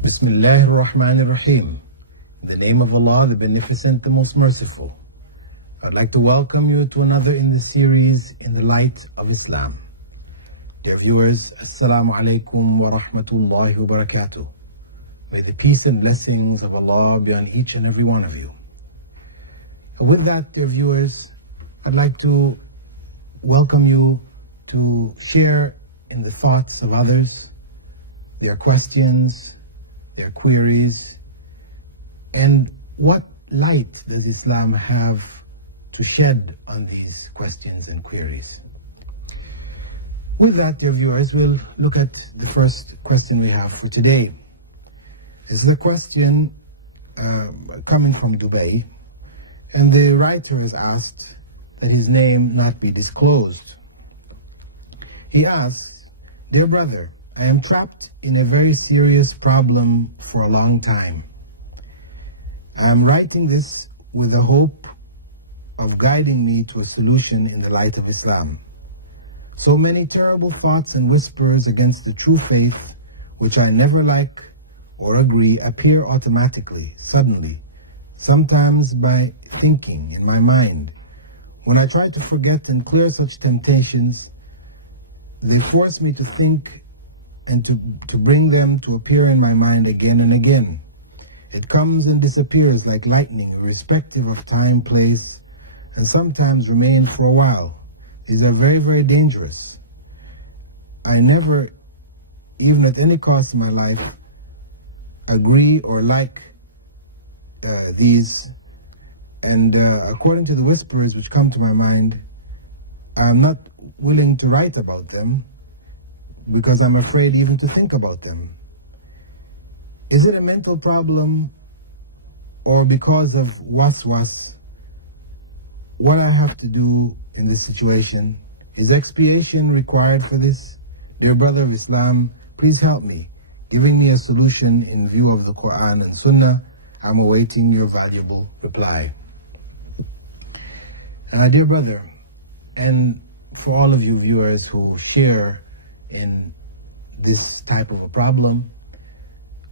Bismillah ar-Rahman ar-Rahim. In the name of Allah, the Beneficent, the Most Merciful. I'd like to welcome you to another in the series, In the Light of Islam. Dear viewers, Assalamu alaikum wa rahmatullahi wa barakatuh. May the peace and blessings of Allah be on each and every one of you. And with that, dear viewers, I'd like to welcome you to share in the thoughts of others, their questions, their queries, and what light does Islam have to shed on these questions and queries. With that, dear viewers, we'll look at the first question we have for today. This is a question coming from Dubai, and the writer has asked that his name not be disclosed. He asks, "Dear brother, I am trapped in a very serious problem for a long time. I am writing this with the hope of guiding me to a solution in the light of Islam. So many terrible thoughts and whispers against the true faith, which I never like or agree, appear automatically, suddenly, sometimes by thinking in my mind. When I try to forget and clear such temptations, they force me to think and to bring them to appear in my mind again and again. It comes and disappears like lightning, irrespective of time, place, and sometimes remain for a while. These are very, very dangerous. I never, even at any cost in my life, agree or like these, and according to the whispers which come to my mind, I'm not willing to write about them because I'm afraid even to think about them. Is it a mental problem or because of waswas? What I have to do in this situation? Is expiation required for this? Dear brother of Islam, please help me, giving me a solution in view of the Quran and Sunnah. I'm awaiting your valuable reply." Dear brother, and for all of you viewers who share in this type of a problem,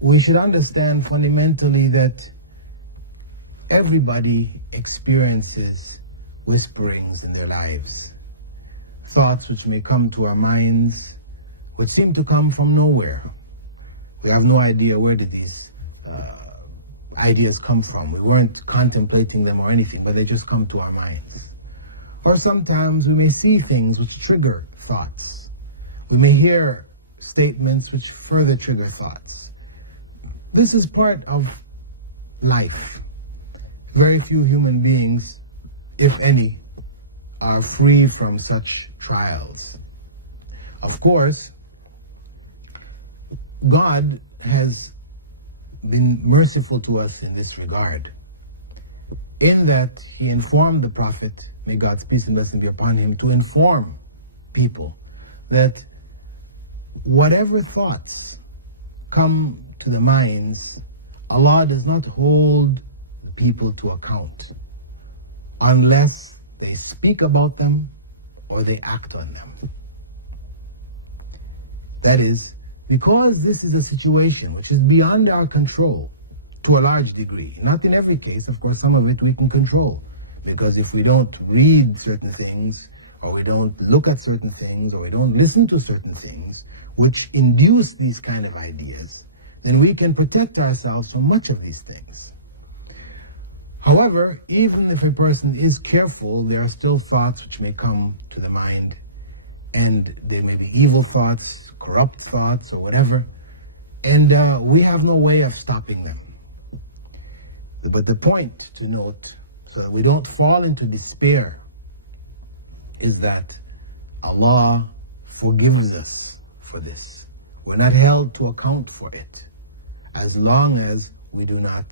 we should understand fundamentally that everybody experiences whisperings in their lives. Thoughts which may come to our minds, which seem to come from nowhere. We have no idea where did these ideas come from. We weren't contemplating them or anything, but they just come to our minds. Or sometimes we may see things which trigger thoughts. We may hear statements which further trigger thoughts. This is part of life. Very few human beings, if any, are free from such trials. Of course, God has been merciful to us in this regard, in that He informed the Prophet, may God's peace and blessing be upon him, to inform people that whatever thoughts come to the minds, Allah does not hold the people to account unless they speak about them or they act on them. That is, because this is a situation which is beyond our control to a large degree. Not in every case, of course, some of it we can control. Because if we don't read certain things, or we don't look at certain things, or we don't listen to certain things, which induce these kind of ideas, then we can protect ourselves from much of these things. However, even if a person is careful, there are still thoughts which may come to the mind, and they may be evil thoughts, corrupt thoughts, or whatever, and we have no way of stopping them. But the point to note, so that we don't fall into despair, is that Allah forgives us for this. We're not held to account for it, as long as we do not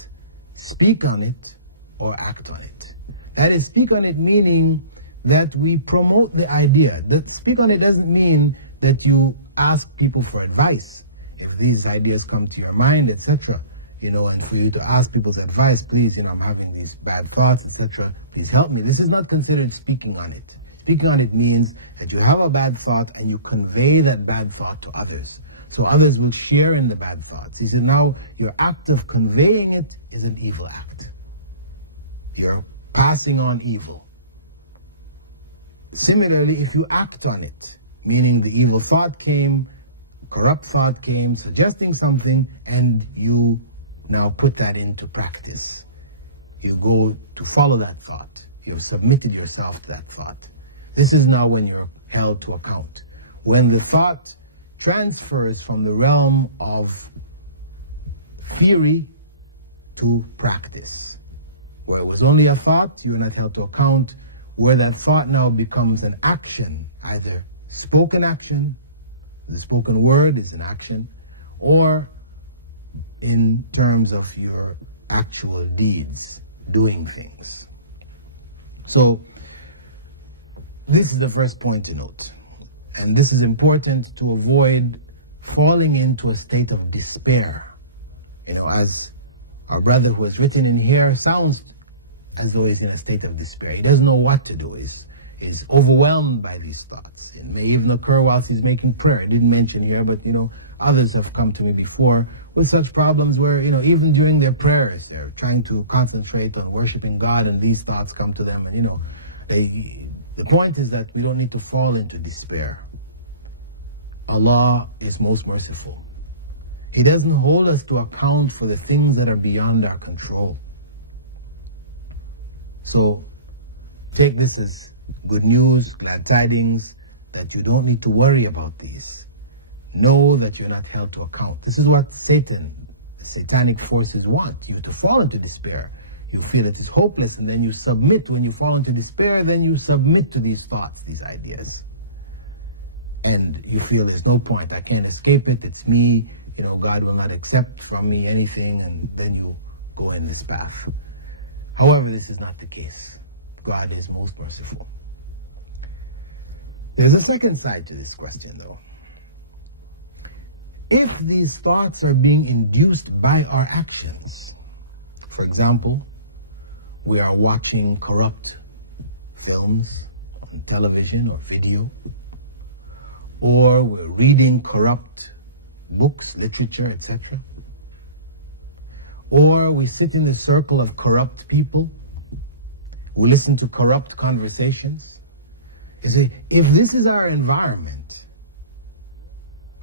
speak on it or act on it. That is, speak on it meaning that we promote the idea. That speak on it doesn't mean that you ask people for advice. If these ideas come to your mind, etc., and for you to ask people's advice, please, I'm having these bad thoughts, etc., please help me. This is not considered speaking on it. Speaking on it means that you have a bad thought and you convey that bad thought to others. So others will share in the bad thoughts. He said, now your act of conveying it is an evil act. You're passing on evil. Similarly, if you act on it, meaning the evil thought came, corrupt thought came, suggesting something, and you now put that into practice. You go to follow that thought. You've submitted yourself to that thought. This is now when you're held to account. When the thought transfers from the realm of theory to practice. Where it was only a thought, you're not held to account. Where that thought now becomes an action, either spoken action, the spoken word is an action, or in terms of your actual deeds, doing things. So, this is the first point to note. And this is important to avoid falling into a state of despair. You know, as our brother who has written in here sounds as though he's in a state of despair. He doesn't know what to do. He's overwhelmed by these thoughts. It may even occur whilst he's making prayer. I didn't mention here, but, you know, others have come to me before with such problems where, you know, even during their prayers, they're trying to concentrate on worshiping God, and these thoughts come to them. And, you know, the point is that we don't need to fall into despair. Allah is most merciful. He doesn't hold us to account for the things that are beyond our control. So, take this as good news, glad tidings, that you don't need to worry about these. Know that you're not held to account. This is what Satan, the satanic forces want, you to fall into despair. You feel it is hopeless, and then you submit. When you fall into despair, then you submit to these thoughts, these ideas. And you feel there's no point, I can't escape it, it's me, you know, God will not accept from me anything, and then you go in this path. However, this is not the case. God is most merciful. There's a second side to this question, though. If these thoughts are being induced by our actions, for example, we are watching corrupt films on television or video, or we're reading corrupt books, literature, etc., or we sit in the circle of corrupt people, we listen to corrupt conversations. You see, if this is our environment,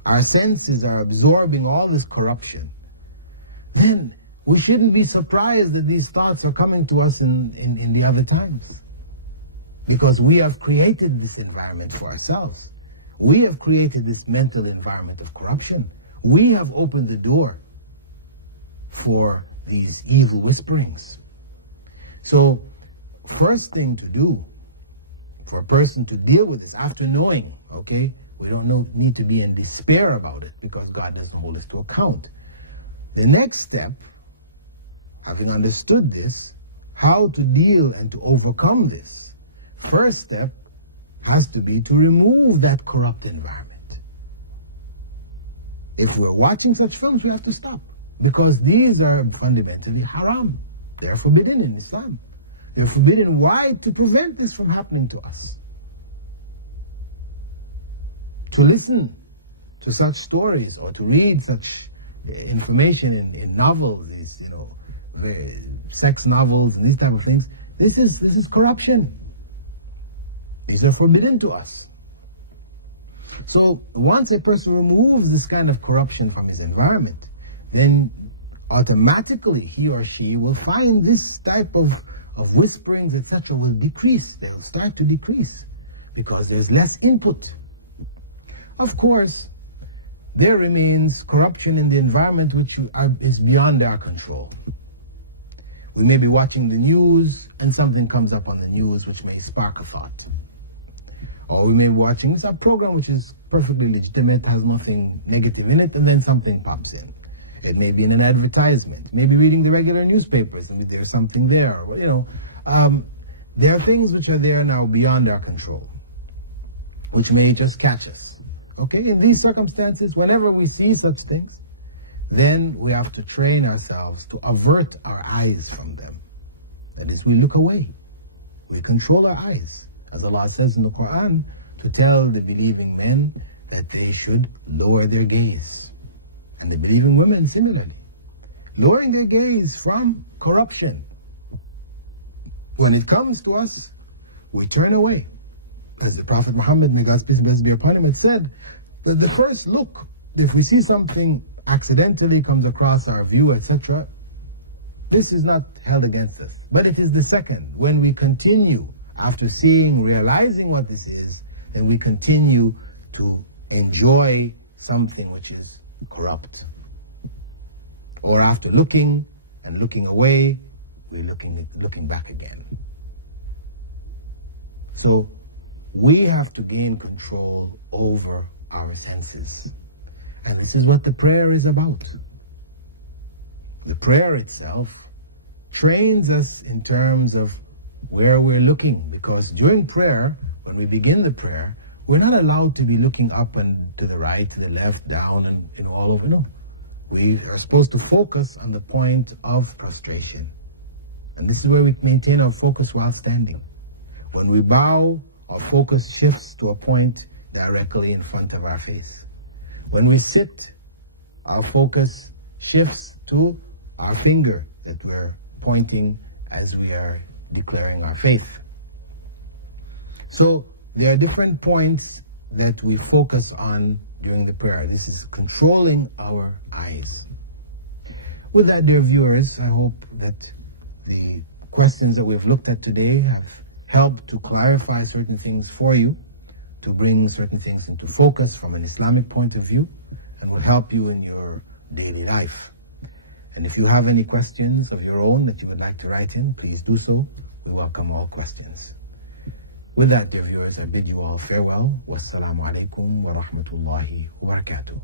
our senses are absorbing all this corruption, then we shouldn't be surprised that these thoughts are coming to us in the other times. Because we have created this environment for ourselves. We have created this mental environment of corruption. We have opened the door for these evil whisperings. So, first thing to do for a person to deal with this, after knowing, okay, we don't need to be in despair about it because God doesn't hold us to account. The next step, having understood this, how to deal and to overcome this, first step has to be to remove that corrupt environment. If we're watching such films, we have to stop, because these are fundamentally haram. They're forbidden in Islam. They're forbidden. Why? To prevent this from happening to us. To listen to such stories or to read such information in novels, these, you know, sex novels and these type of things, this is corruption. These are forbidden to us. So once a person removes this kind of corruption from his environment, then automatically he or she will find this type of whisperings, etc., will decrease. They'll start to decrease because there's less input. Of course, there remains corruption in the environment which is beyond our control. We may be watching the news and something comes up on the news which may spark a thought. Or we may be watching some program which is perfectly legitimate, has nothing negative in it, and then something pops in. It may be in an advertisement, maybe reading the regular newspapers, and there's something there. You know, there are things which are there now beyond our control, which may just catch us. Okay, in these circumstances, whenever we see such things, then we have to train ourselves to avert our eyes from them. That is, we look away. We control our eyes. As Allah says in the Quran, to tell the believing men that they should lower their gaze. And the believing women similarly, lowering their gaze from corruption. When it comes to us, we turn away. As the Prophet Muhammad, may God's peace and blessings be upon him, had said that the first look, if we see something accidentally comes across our view, etc., this is not held against us. But it is the second, when we continue, after seeing, realizing what this is, and we continue to enjoy something which is corrupt. Or after looking and looking away, we're looking back again. So we have to gain control over our senses. And this is what the prayer is about. The prayer itself trains us in terms of where we're looking, because during prayer, when we begin the prayer, we're not allowed to be looking up and to the right, to the left, down, and all over. No. We are supposed to focus on the point of prostration. And this is where we maintain our focus while standing. When we bow, our focus shifts to a point directly in front of our face. When we sit, our focus shifts to our finger that we're pointing as we are declaring our faith. So there are different points that we focus on during the prayer. This is controlling our eyes. With that, dear viewers, I hope that the questions that we've looked at today have helped to clarify certain things for you, to bring certain things into focus from an Islamic point of view, and will help you in your daily life. And if you have any questions of your own that you would like to write in, please do so. We welcome all questions. With that, dear viewers, I bid you all farewell. Wassalamu alaikum wa rahmatullahi wa barakatuh.